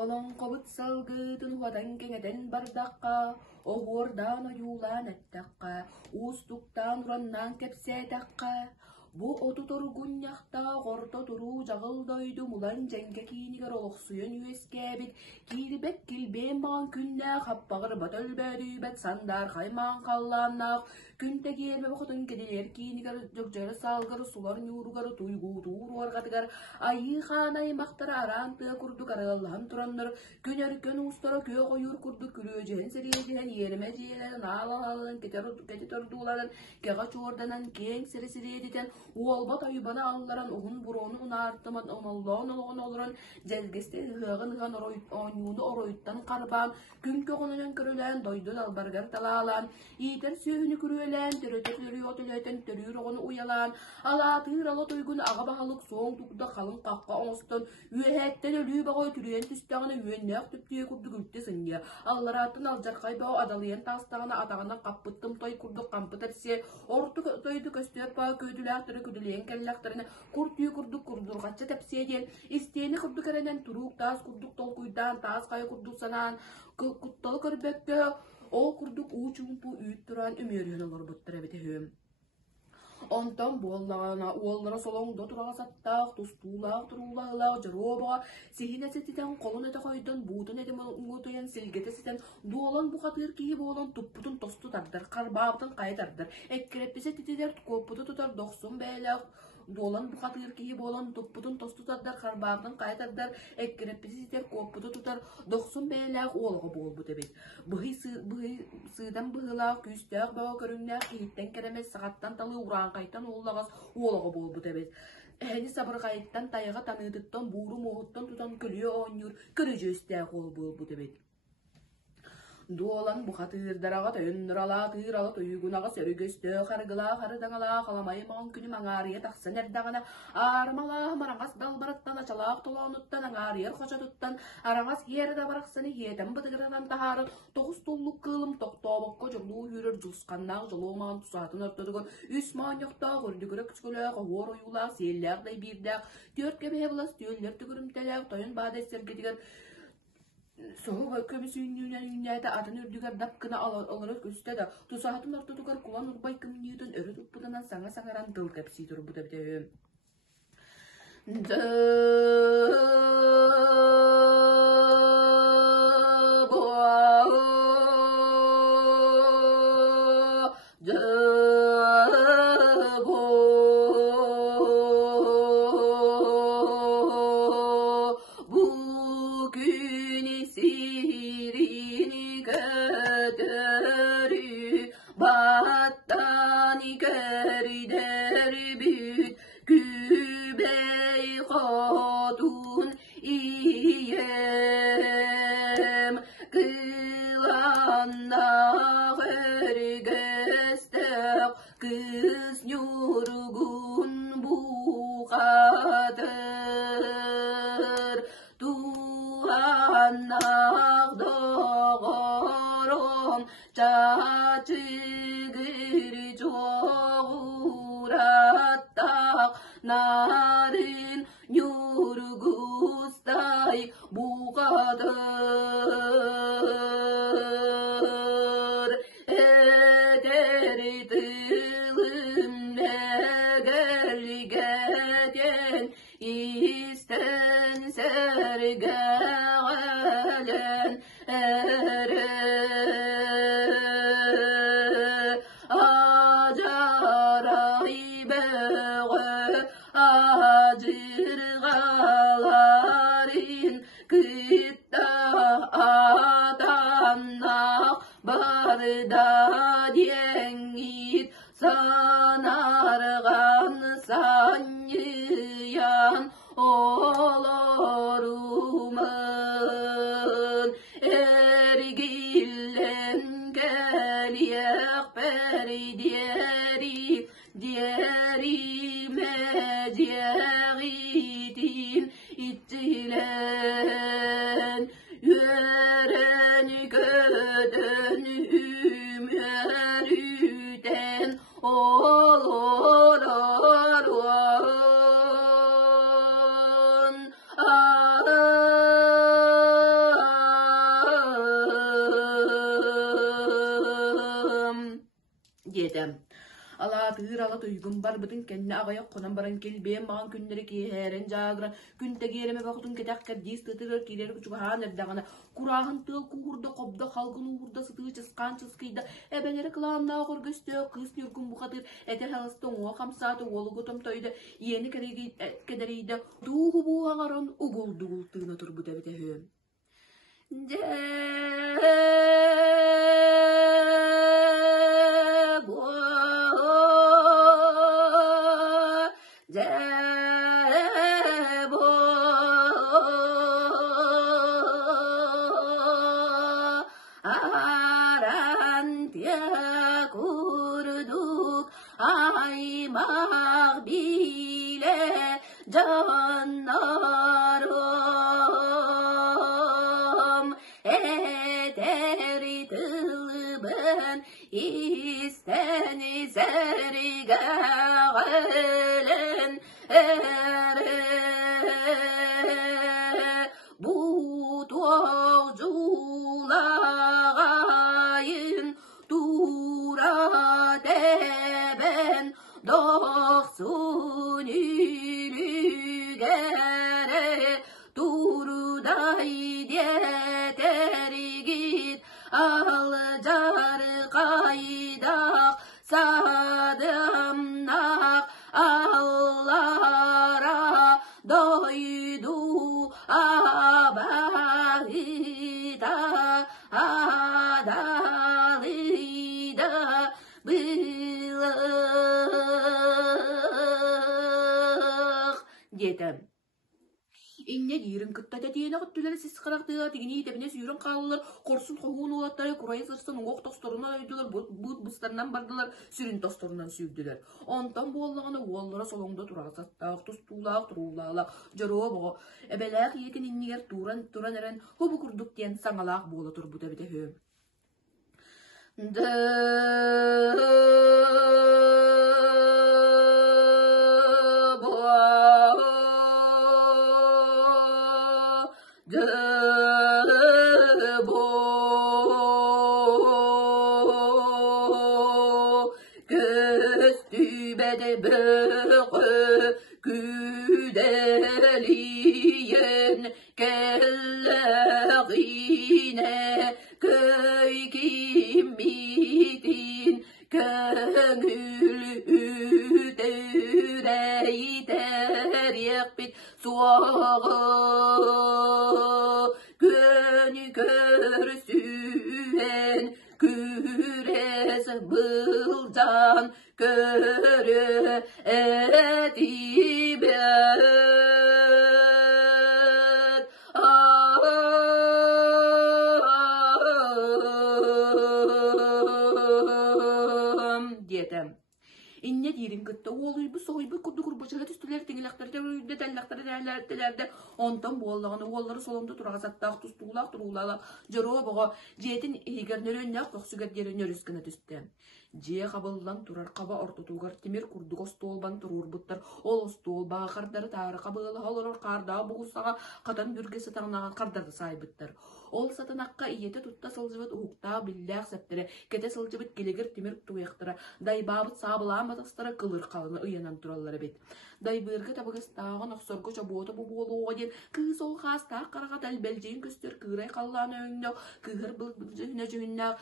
Олон қобыт салгытын хуадан кеңеден бардаққа, оғуырдан ойулан әттаққа, уыстуқтан ұраннан кепсетаққа. Бу оту торгунняхта горто туру жагылдойду мулан женге кийинигер олоксуйун үескебит кирбек килбен баган күннэ хаппагыр батөлбөдүйбет сандар хайман қалланнах күнте киербе бохотун кедилер кийинигер жокжары салгыр сулар нюругар туйгу туруаргатыгар айы ханай мактар арантыа курдук арылан тураннар күнөркөн устара көө койур курдук күлөөжен сериежен ереме жиелерин алалалын кети тордууларын кега чуорданан кең сири-сириедитен уолбат айыбана алларан угун бурону унартыман оноллон олгон олорон желгесте ыгын онюну ороюттан карбан күнкө конунан көрөлөн дойдун албаргар талаалан иитер сүүнү күрүөлөн төрөтө төрүөтөлөтөн төрүүр огону уялан алаатыыр ало тойгун ага бахалык соң тукда калын какка оңостон үөһээттен өлүү багой түрүен түстагана үөннээх түптүө курдук үлтэ сынья аллараатын алжаркай бау адалыйан таастагана атагана каппыттым той курдук кампытарсе орту тойду көстөп баа көйдүлээхтер күдүлээн келлэхтерине куртуу курдук курдургачча тепсиеден истиэни курдук эренен турук таас курдук толкуйдаан таас кайы курдук санаан кутталы көрбөккө ол курдук уучумпу үйүт туран үмүөрүөн олорбуттар эбитеһүөм онтон буоллаана уоллара солоңдо тураласаттаах тустуулаах туруулаалаах жарообага сихинесетитен колун эте койдон буутун эти муутуян силгетеситен дуолон бухатыыр киһи буолон туппутун тосту тардар карбаабытын кайтардар эккерепписе титидер куоппуту тутар дохсун бээлеах дуолон бухатыыр киһи буолон туппутун тосту тардар карбаабытын кайтардар эккерепписе титер куоппуту тутар дохсун бээлеах уолого буолбут эбит быһый сыыдан быһылаах күүстээх баба көрүңнээх киһиттен керемес сагаттан талы ураан кайтан ууллагас уолого буолбут эбит эхени сабыргайыттан тайга таныытыттан бууру муоһуттан тутан көлүө оонньуур көрүжөөстээх уол буолбут эбит дуолан бухатыырдарага тойоннуралаа тыырала тойугунага сөрүгөстөө харгылаа харыдаңалаа халамай маан күнү маңаария тахсан эрдагана аармалаа мараңас далбараттан ачалаах толоонуттан аңаарыер хочотуттан араңас хиэрда барахсаны хиэтен бытыгыраран тахары тогуз туллук кыылым токтобокко жолуу хүрөр жулсканнаах жолуумаан тусаатын ортодугу үс мааньохтаа көрдүгүрө күчкөлөөх овуор оюлаах сиэллээх биирдээх түөртке бэһэбылас түөллер түгүрүмтэлээх тойон баадессергетигер соһуга көмүсүүнүүнэн үннээте атын үрдүгэр дапкына олорот көстө да тусаатын ортотугар кулан урбай кымньыытын өрө туппутанан саңа саңаран тыл кепсии турбута битеүөм Battani körider büt kübey hatun iyem kılanna hörgöstek kız nurgun buqadır tuhannak doğaron çaçıgır çoğurattak narin yurgustay buqadır eder tılım negelgeten isten sergelen acırgalarin kıtta adannak barda dengit sanargan sanyıyan olorumun ergillen geliyek perdiyeri diğeri meciğitin ittilen yören gödön ümörüten olorarvan Атыр ала тойгун бар бытын кенне агаяк конан баран келбен маған күннери киһерен жаагыран күнте гереме бактын кетак кадис тытырыр килер күчүгаан эрдагана курагын тыл куурда кобда халгын уурда сытыы чыскан чыскыйда эбелери кылаамна көргөстө кыз нүркүн бухатыр этер халыстын о хамсааты олугутум тойда иени кедерийде дууху буагаран угулдугул тыына турбута битеһөм Canlarım eteri tılbın isteni sergelen bu doğculağayın dura deben doğsun ülügere durday yeter git al car kaydak sadımnak Allah'a doydu abahida adalida bılıq dedim. İnne dirin kıtta dediğine gıttüleri siz kıraktı, tigini tebine suyurun kalırlar, korsun koğun olatları, kurayı sırsın, oğuk tostoruna öydüler, bıstarından bardılar, sürün tostorundan sürdüler. Ondan bu Allah'ını oğullara solonda turasattaq, tustuğlaq, turuğlaq, jarığa bağa, ebelaq yekin inniger turan eren, hobu kurduk diyen sanalaq boğula turbuda bide höm. Göstübede böğü güdeliyen kelleğine köy kimmitin köngül üdüreyter yakbit suağı gönü körsüen küres bılcan körü etibet diyedem. İnne dirin kıtta oğluybu soğuybu kurdu kurbaçalar üstüler tingilaktарды öyle tellaktları derlerdi. Ondan bu Allah'ını oğulları solumda durağasattaq tustuğlaq turuğlaq jarığa bağa jetin eğerneri önlaq toksügerderi nörüsküne düştü. Жие қабылдан турар қаба ортотугар темир курдук остолбан турур буттар ол остол баа кардары тары қабылы холорор карда бугусага катан бүргеси таңнаган кардарды сайбыттар. Ол сатанакка иети тутта сылжыбыт ухта биллях септери кете сылжыбыт келегер темир туяктара дайбабыт сабыламатыстара кылыр калыны ыянан тураллар бет. Дайбыргы табыгыстаган оксорго чабуота бу болууга ден кыз ол хаста карага талбелжейин көстөр кырай калланы өңнө кыгыр жүйүнө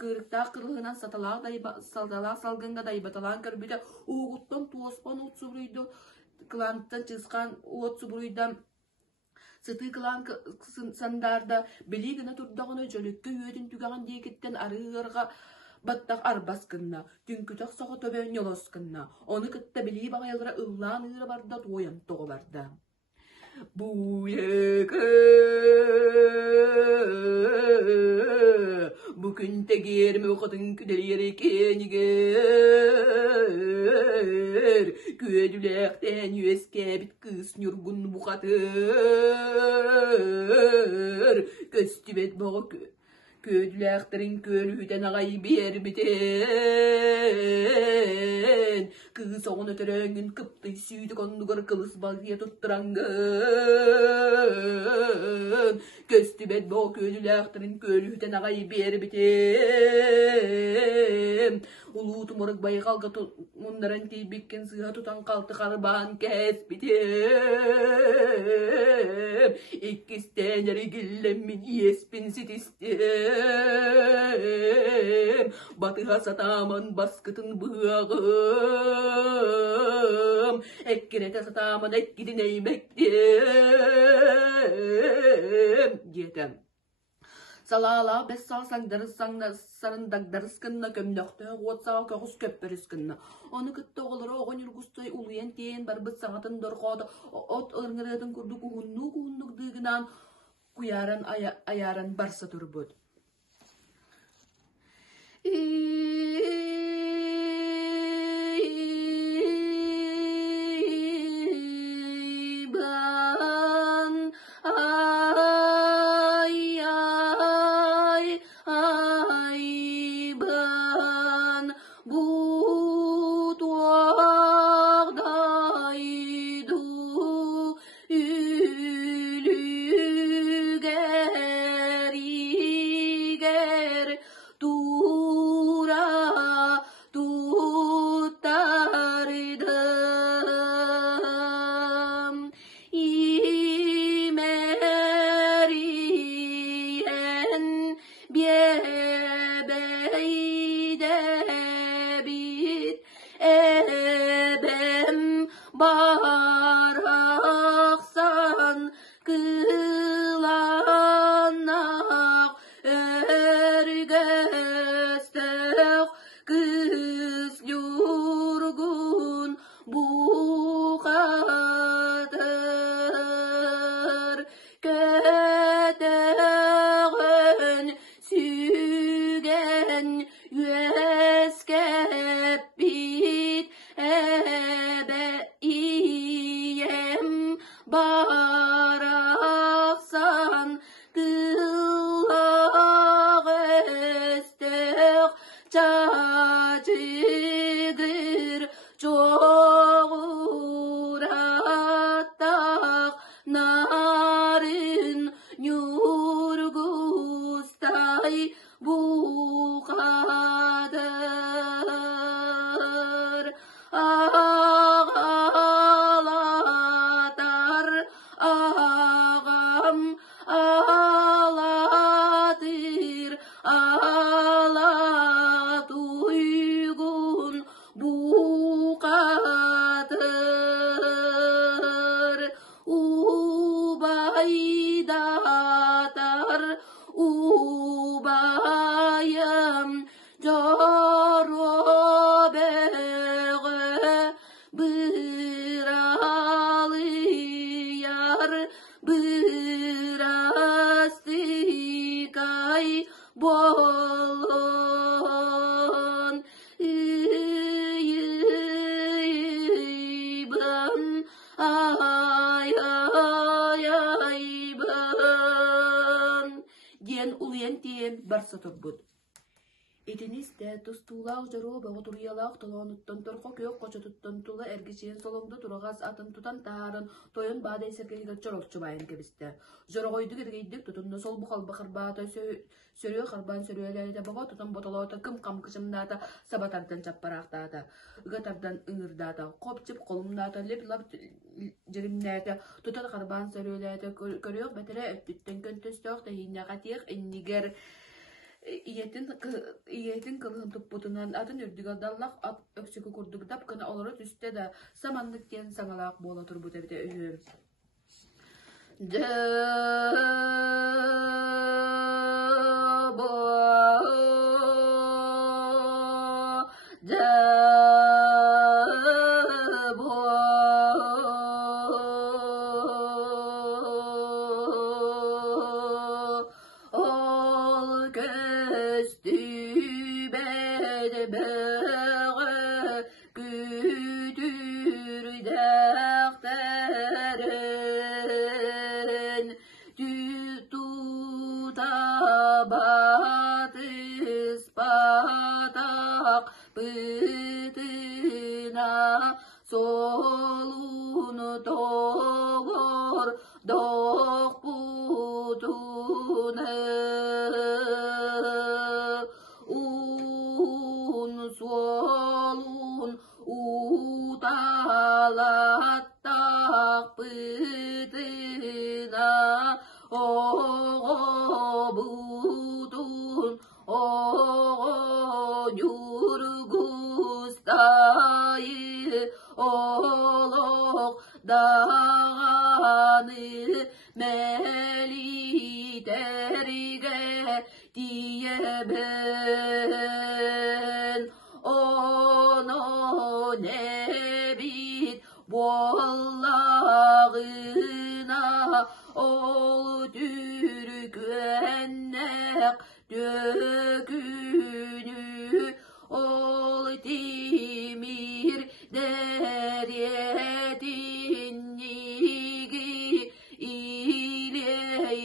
кырыкта кырылынан саталаа салгынга дайбаталаан көрбүдө угуттан туоспан утсубруйду кланттан чыскан уотсубруйдан сыты кылан сандарда билигина турдагына жөлөккө үйөдүн түгаган диекеттен арыырга баттак арбас кынна түнкүтак сого төбөн йолос кынна оны кытта билии багайлара ыллаан ыыра барда туоян тоголарда Bugün de germe o kadın küdeleri keniger Güedülekten yüeske bit kız nürgun bu katır Köstübet bağı Ködüleklerin kölüden ağay bir biten Kız oğun ötöröngün kıptı süydü konugar kılıs balgıya tutturangın Östübet bu köylülüktürün köylühten ağayı beri bitem. Ulu tumuruk bayıqalga mundaran teybikken sığa tutan kaltı karban kes bitem. İkkisten yeri gillemmin yespin sitistem. Batığa sataman baskıtın bığağım. Ekkirete sataman ekkidin eymektem. Yetem. Salala bes salsan darısan sarındak darıskınna kömnöktö otsağa köküs köppörüskünna. Onu kıttı oğulları oğun yurgustay uluyen tiyen barbıt sanatın dorqoda ot ırngırıdın kurdu kuhunnuk dığınan kuyaran ayaran barsa turbut. Baraksan kılanak ergestek kız yurgun bu kadar kötegen sügen yüeskep bit iyem baraksan kılak estek çacıdır çoğurattak narın yurgustay bu kadar ağlatar ağam ağlatır ağlat uygun bu kadar ubaydatar ubayım Carobeğe bıralıyar bırastikay bolon iyibim ay ben diyen uluyen diyen barsa tobbut. Etiniz de tustuğulaq jarı bağı turuyalaq tolonuttan torko kök koça tuttan tula ergişen solongda turağaz atın tutan taharın toyun baday serkelik çorokçu bayın kebiste. Jorogoydu gergeydik tutunna sol buqal bakır bağda sörüyor qarban sörüyeleride bağı tutan botolota kım kam kışımdata sabatardan çapparaqdata. Igatardan ыңырдата kopçip kolumdata lep lap jirimnete tutan qarban sörüyeleride körüyor betere öttütten köntöstök da hinnaqa tiq inniger iyetin kılığın tupputunan atın ürdügadallaq at öksükü kurdugdap kına olurut üstte de samanlık diyen sanalaq bola turbut evde ühüm. Solunu doğur, doğ budur. оғы бұтын, оғы жүргістайы, олық дағаны мәлитерге тиебін. Оны небит боллағына ол түркеннек төкүнү, ол темир дәретин неги илей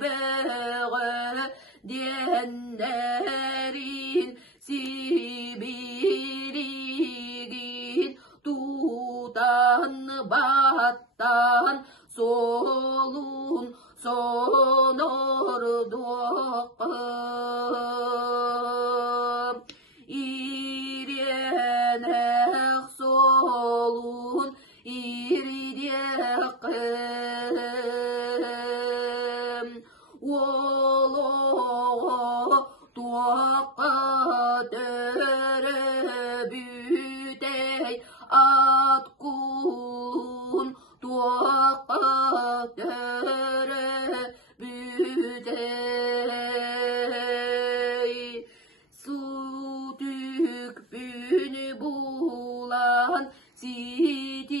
бөғі деннерин сибиригин тутан баттан солун сонордоқым. Иренек солун ирдеқым. Олоғы туаққа төрі ат кулун туаққа төрі бүтей. Су түкпүн булан ситиен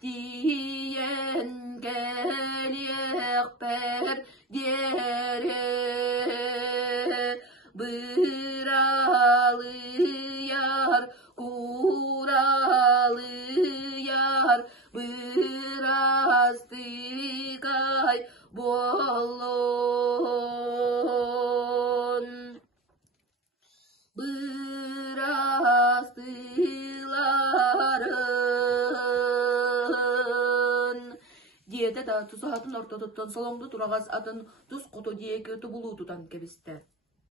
тиен келек пәп дере. Быралыяр, куралыяр, бырастыкай болон. Бырастыларын. Диете да тусахатын ортотуттан солоңду турагас атын тус кото диеке тубулуу тутан кебисте.